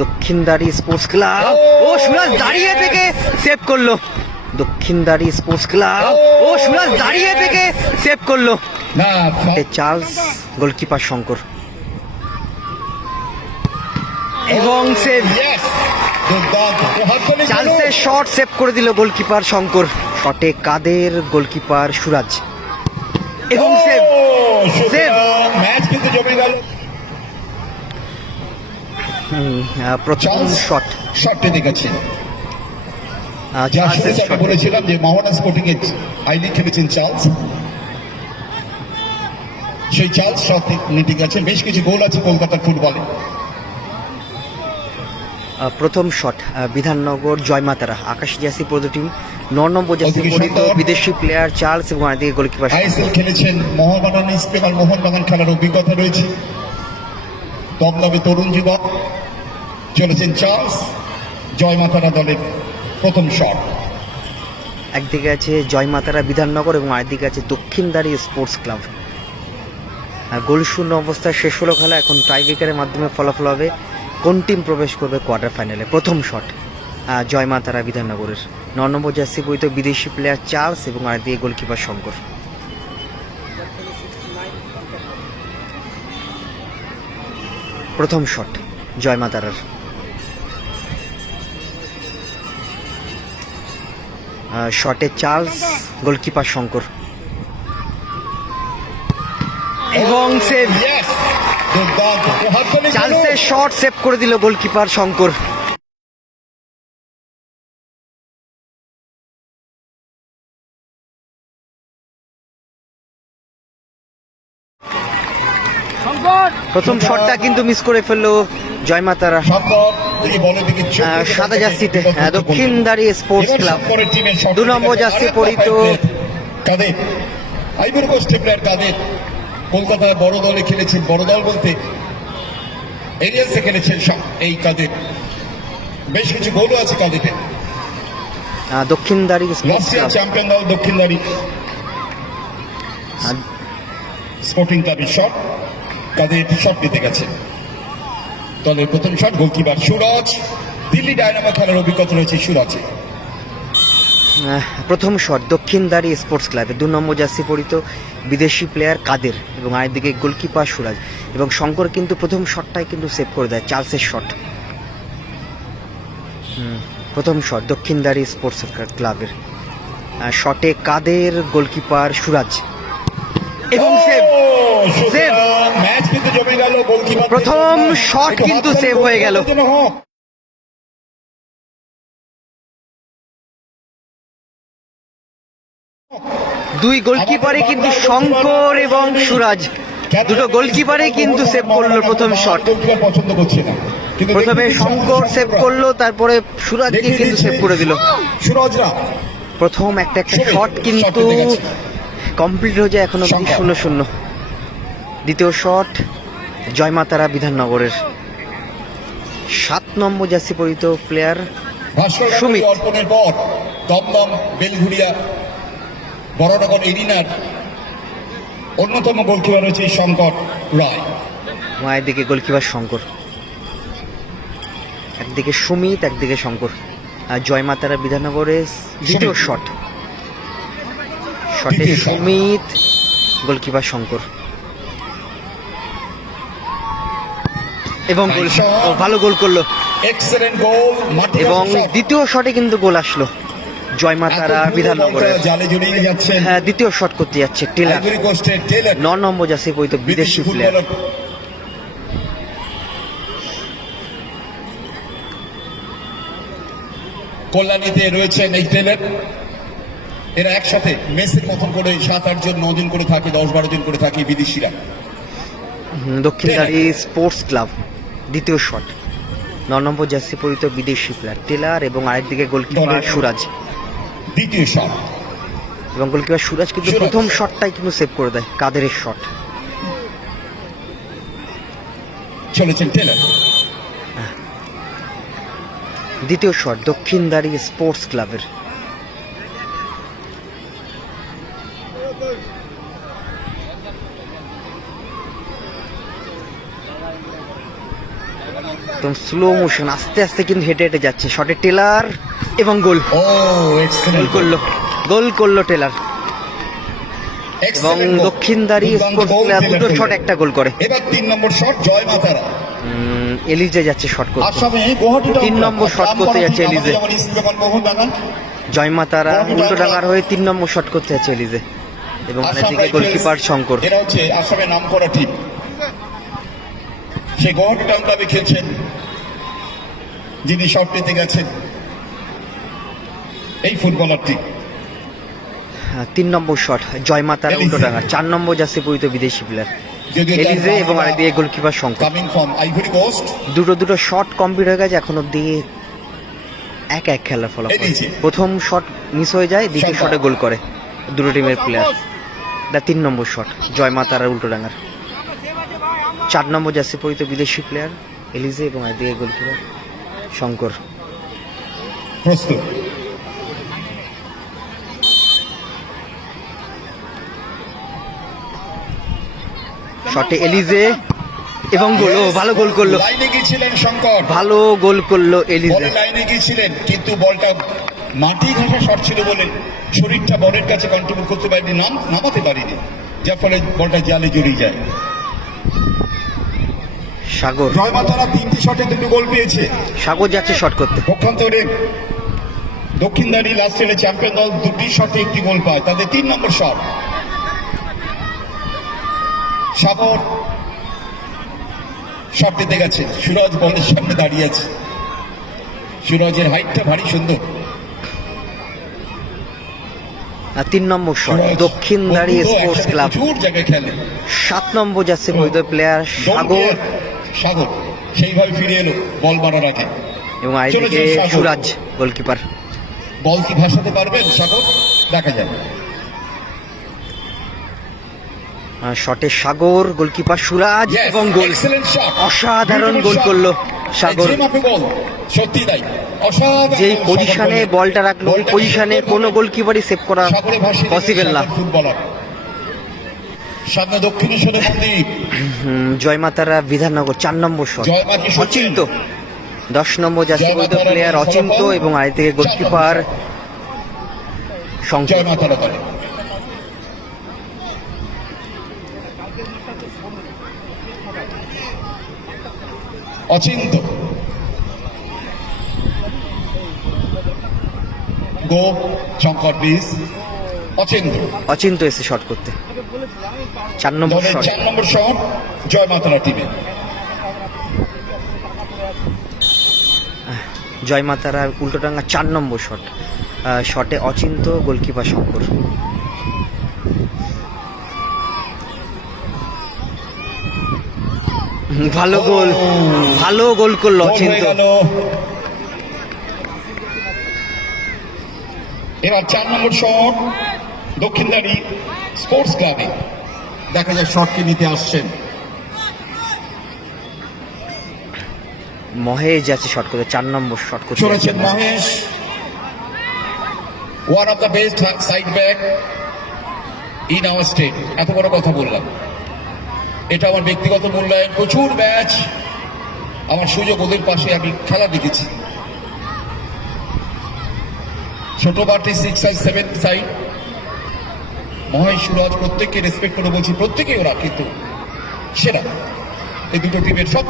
Dakshindari sports club. ও সুরাজ দাঁড়িয়ে থেকে save করলো। Dakshindari sports club. ও সুরাজ দাঁড়িয়ে থেকে সেভ করলো। চার্লস, গোলকিপার শঙ্কর এবং সেভ। চার্লসের শট সেভ করে দিল গোলকিপার শঙ্কর। শটে কাদের, গোলকিপার সুরাজ এবং সেভ। সেভ। প্রথম শট শটটি দেখেছেন। বলেছিলাম যে মোহামেডান স্পোর্টিং এ আইলি খেলেছেন চার্লস, সেই চার্লস শট নিতে গেছেন। বেশ কিছু গোল আছে কলকাতার ফুটবলে। প্রথম শট বিধাননগর জয়মাতারা, আকাশ জার্সি পরিহিত টিম, 9 নম্বর জার্সি পরিহিত বিদেশি প্লেয়ার চার্লস এবং আরেকদিকে গোলকিপার। আইএসএল খেলেছেন, মোহনবাগান স্পেনার মোহনবাগান খেলার অভিজ্ঞতা রয়েছে। দমদমে তরুণ যুবক চলেছেন চার্লস। জয়মাতারা দলের প্রথম শট। একদিকে আছে জয়মাতারা বিধাননগর এবং আরেকদিকে আছে দক্ষিণদারি স্পোর্টস ক্লাব। গোলশূন্য অবস্থায় শেষ হলো খেলা। এখন টাইব্রেকারের মাধ্যমে ফলাফল হবে কোন টিম প্রবেশ করবে কোয়ার্টার ফাইনালে। প্রথম শট জয়মাতারা বিধাননগরের, 9 নম্বর জার্সি পরিহিত বিদেশি প্লেয়ার চার্লস এবং আরেকদিকে গোলকিপার শঙ্কর। প্রথম শট জয়মাতারার। শটে চার্লস, গোলকিপার শঙ্কর এবং সেভ। চার্লসের শট সেভ করে দিল গোলকিপার শঙ্কর। প্রথম শটটা কিন্তু মিস করে ফেললো জয়মাতারা। সাদা জার্সিতে দক্ষিণদারি স্পোর্টস ক্লাব, 2 নম্বর জার্সি পরিহিত আইভরি কোস্টের প্লেয়ার কাদের। কলকাতায় বড় দলে খেলেছেন, বড় দল বলতে এরিয়াসে খেলেছেন এই কাদের। বেশ কিছু গোলও আছে কাদের। দক্ষিণদারি স্পোর্টস ক্লাব চ্যাম্পিয়ন দল দক্ষিণদারি স্পোর্টিং ক্লাবের শট। কাদের শট নিতে গেছেন। দলের প্রথম শট গোলকিপার সুরাজ। দিল্লি ডায়নামো খেলার অভিজ্ঞতা রয়েছে সুরাজে। প্রথম শট দক্ষিণদারি স্পোর্টস ক্লাবে, 2 নম্বর জার্সি পরিহিত বিদেশি প্লেয়ার কাদের এবং আরেকদিকে গোলকিপার সুরাজ এবং শঙ্কর কিন্তু প্রথম শটটাই কিন্তু সেভ করে দেয় চার্লসের শট। প্রথম শট দক্ষিণদারি স্পোর্টস ক্লাবের, শটে কাদের, গোলকিপার সুরাজ এবং সেভ। সেভ। ম্যাচ কিন্তু জমে গেল। গোলকিপার প্রথম শট কিন্তু সেভ হয়ে গেল। দুই গোলকিপারে কিন্তু শঙ্কর এবং সুরাজ, দুটো গোলকিপারে কিন্তু সেভ করলো প্রথম শট। পছন্দ করছে না, প্রথমে শঙ্কর সেভ করলো, তারপরে সুরাজকে কিন্তু সেভ করে দিল। সুরাজরা প্রথম একটা শট কিন্তু কমপ্লিট হয়ে যায়, এখনো 0-0। দ্বিতীয় শট জয়মাতারা বিধাননগরের, 7 নম্বর জার্সি পরিহিত প্লেয়ার সুমিত। অর্পণের পর দমদম বেলঘুরিয়া বড়নগর এরিনার অন্যতম গোলকিপার রয়েছে শঙ্কর রায়। মায়ের দিকে গোলকিপার শঙ্কর, একদিকে সুমিত, একদিকে শঙ্কর। আর জয়মাতারা বিধাননগরের দ্বিতীয় শট, শটে সুমিত, গোলকিপার শঙ্কর এবং ভালো গোল করলো। এক্সেলেন্ট গোল। এবং দ্বিতীয় শটে কিন্তু গোল আসলো জয়মাতারা বিধাননগরের। হ্যাঁ, দ্বিতীয় শট করতে যাচ্ছে টেলার, 9 নম্বর জার্সি পরিহিত বিদেশি প্লেয়ার। কল্যাণীতে রয়েছেন এই টেলার। এরা একসাথে মেসের মতন করে 7-8 জন 9 জন করে থাকে, 10-12 জন করে থাকে বিদেশিরা। দক্ষিণদারি স্পোর্টস ক্লাব, দ্বিতীয় শট, 9 নম্বর জার্সি পরিহিত বিদেশি প্লেয়ার টেলার এবং আরেকদিকে গোলকিপার সুরাজ। দ্বিতীয় শট এবং গোলকিপার সুরাজ কিন্তু প্রথম শটটাই কিন্তু সেভ করে দেয় কাদেরের শট। চলেছেন টেলার। দ্বিতীয় শট দক্ষিণদারি স্পোর্টস ক্লাবের, একদম স্লো মোশন, আস্তে আস্তে কিন্তু হেঁটে হেঁটে যাচ্ছে। শটে টেলার এবং গোল ও গোল এক্সেলেন্ট করলো টেলার। এবং দক্ষিণদারি স্পোর্টস প্লেয়ার দুটো শট একটা গোল করে। এবার 3 নম্বর শট জয় মাতারা। এলিজে যাচ্ছে শট করতে। আসামে গুয়াহাটি 3 নম্বর শট করতে যাচ্ছে এলিজে। জয়মাতারা উল্টোডাঙ্গার হয়ে 3 নম্বর শট করতে যাচ্ছে এলিজে। এবং আরেকদিকে গোলকিপার শঙ্কর। এরা হচ্ছে আসামের নাম করা টিম, সে গুয়াহাটি টাউন ক্লাবে খেলছেন, যিনি শট পেতে গেছেন এই ফুটবলারটি। 3 নম্বর শট জয়মাতারা উল্টোডাঙ্গার। 4 নম্বর যাচ্ছে পরিচিত বিদেশি প্লেয়ার এলিজে এবং আরেকদিকে goalkeeper Shankar. Coming from Ivory Coast. দুটো শট কমপ্লিট হয়ে গেছে, এখন অব্দি 1-1 খেলার ফলাফল। প্রথম শট মিস হয়ে যায়, দ্বিতীয় শটে গোল করে দুটো টিমের প্লেয়ার। 3 নম্বর শট জয়মাতারা উল্টোডাঙ্গার। 4 নম্বর যাচ্ছে পরিচিত বিদেশি প্লেয়ার এলিজে এবং আরেকদিকে গোলকিপার শঙ্কর। প্রস্তুত। শটে এলিজে এবং গোল। ভালো গোল করলো, লাইনে গিয়েছিলেন শঙ্কর, ভালো গোল করলো এলিজে। বলে লাইনে গিয়েছিলেন, কিন্তু বলটা মাটি ঘাসা শট ছিল বলে শরীরটা বলের কাছে কন্ট্রোল করতে পারেনি, নামাতে পারেনি, যার ফলে বলটা জালে জড়িয়ে যায়। সাগর জয়মাতারা 3টি শটে 2 গোল পেয়েছে। সাগর যাচ্ছে শট করতে। পক্ষান্তরে দক্ষিণদারি লাস্ট এর চ্যাম্পিয়ন দল 2টি শটে 1টি গোল পায়, তাদের 3 নম্বর শট। সাগর শট দিতে গেছে, সুরজ বলের সামনে দাঁড়িয়ে আছে। সুরজের হাইটটা ভারী সুন্দর। 3 নম্বর শট দক্ষিণদারি স্পোর্টস ক্লাব। প্রচুর জায়গায় খেলে। 7 নম্বর যাচ্ছে পরিচিত প্লেয়ার সাগর। সাগর সেইভাবে ফিরে এলো বল মারার আগে। এবং আরেকদিকে সুরাজ গোলকিপার। বল কি ভাসাতে পারবেন সাগর, দেখা যাবে। শটে সাগর, গোলকিপার সুরাজ এবং গোল। অসাধারণ গোল করলো সাগর। সত্যি তাই, অসাধারণ। যেই পজিশনে বলটা রাখলো ওই পজিশনে কোনো গোলকিপারই সেভ করা পসিবল না। ফুটবলার সামনে দক্ষিণেশ্বর মন্দির। জয়মাতারা বিধাননগর। 4 নম্বর শট অচিন্ত। 10 নম্বর যাচ্ছে প্লেয়ার অচিন্ত এবং আরেকদিকে গোলকিপার শঙ্কর। জয়মাতারা দলে অচিন্ত গো শঙ্কর প্লিজ। অচিন্ত এসে শট করতে। 4 নম্বর শট। 4 নম্বর শট জয়মাতারা টিমে। জয়মাতারা উল্টোডাঙ্গা 4 নম্বর শট। শটে অচিন্ত, গোলকিপার শঙ্কর। ভালো গোল করলো অচিন্ত। এবার 4 নম্বর শট দক্ষিণদারি স্পোর্টস ক্লাবে। দেখা যায় শটকে নিতে আসছেন মহেশ যাচ্ছে শট করতে। 4 নম্বর শট করতে চলেছেন Mahesh, one of the best side back in our state. এত বড় কথা বললাম, এটা আমার ব্যক্তিগত মূল্যায়ন। প্রচুর ম্যাচ আমার সুযোগ, ওদের পাশে আমি খেলা দেখেছি। ছোট পার্টি 6 আর 7 সাইড। মহেশ সুরজ প্রত্যেককে রেসপেক্ট করে বলছি, প্রত্যেকেই ওরা কিন্তু সেরা এই দুটো টিমের। সব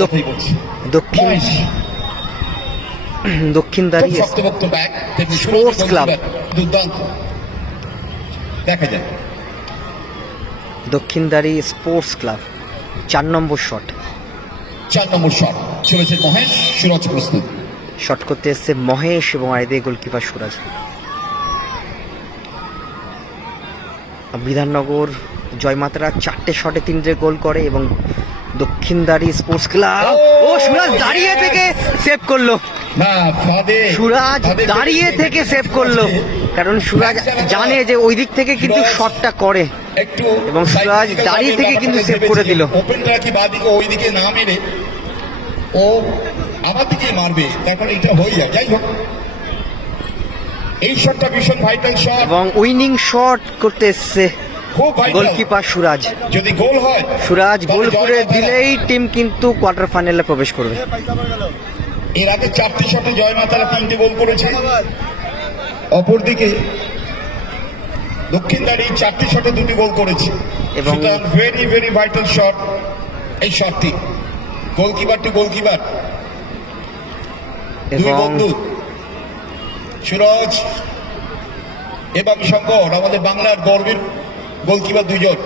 কথাই বলছি। দক্ষিণদারি শক্তভক্ত ব্যাক স্পোর্টস ক্লাব। দুর্দান্ত দেখা যায়। দক্ষিণদারি স্পোর্টস ক্লাব 4 নম্বর শট। 4 নম্বর শট চলেছে মহেশ, সুরজ প্রস্তুত। শট করতে এসছে মহেশ এবং আরেকদিকে গোলকিপার সুরাজ। বিধাননগর জয়মাতারা 4টে শটে 3টে গোল করে এবং দক্ষিণদারি স্পোর্টস ক্লাব ও সুরাজ দাঁড়িয়ে থেকে সেভ করলো। সুরাজ দাঁড়িয়ে থেকে সেভ করলো, কারণ সুরাজ জানে যে ওই দিক থেকে কিন্তু শটটা করে এবং সুরাজ দাঁড়িয়ে থেকে কিন্তু সেভ করে দিল। ওপেনটা কি বাদিকে ওই দিকে না মেরে ও আমার দিকে মারবে, তারপরে এটা হয়ে যায়। যাই হোক, এই শটটা ভীষণ ভাইটাল শট এবং উইনিং শট করতে এসছে খুব vital। গোলকিপার সুরাজ। যদি গোল হয় সুরাজ গোল তাহলে জয় করে মাতারা। দিলেই টিম কিন্তু কোয়ার্টার ফাইনালে প্রবেশ করবে। এর আগে 4টি শটে জয় মাতারা 3টে গোল করেছে। অপরদিকে দক্ষিণদারি 4টি শটে 2টি গোল করেছে এবং ভেরি ভেরি ভাইটাল শট এই শটটি। গোলকিপার দুই এবং বন্ধু সুরজ এবং শঙ্কর, আমাদের বাংলার গর্বের গোলকিপার দুইজন।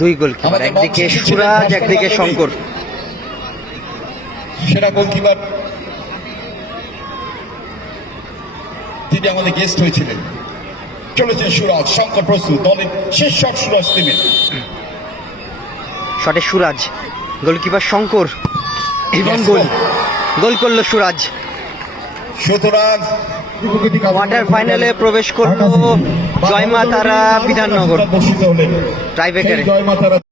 দুই গোলকিপার, একদিকে সুরাজ একদিকে শঙ্কর। সেরা গোলকিপার তিনি আমাদের গেস্ট হয়েছিলেন। চলেছেন সুরাজ, শঙ্কর প্রস্তুত, দলের শেষ শট সুরাজ টিমের। শটে সুরাজ, গোলকিপার শঙ্কর এবং গোল করলো সুরাজ। সুতরাং কোয়ার্টার ফাইনালে প্রবেশ করলো জয় মা তারা বিধাননগর টাইব্রেকারে। জয় মা তারা।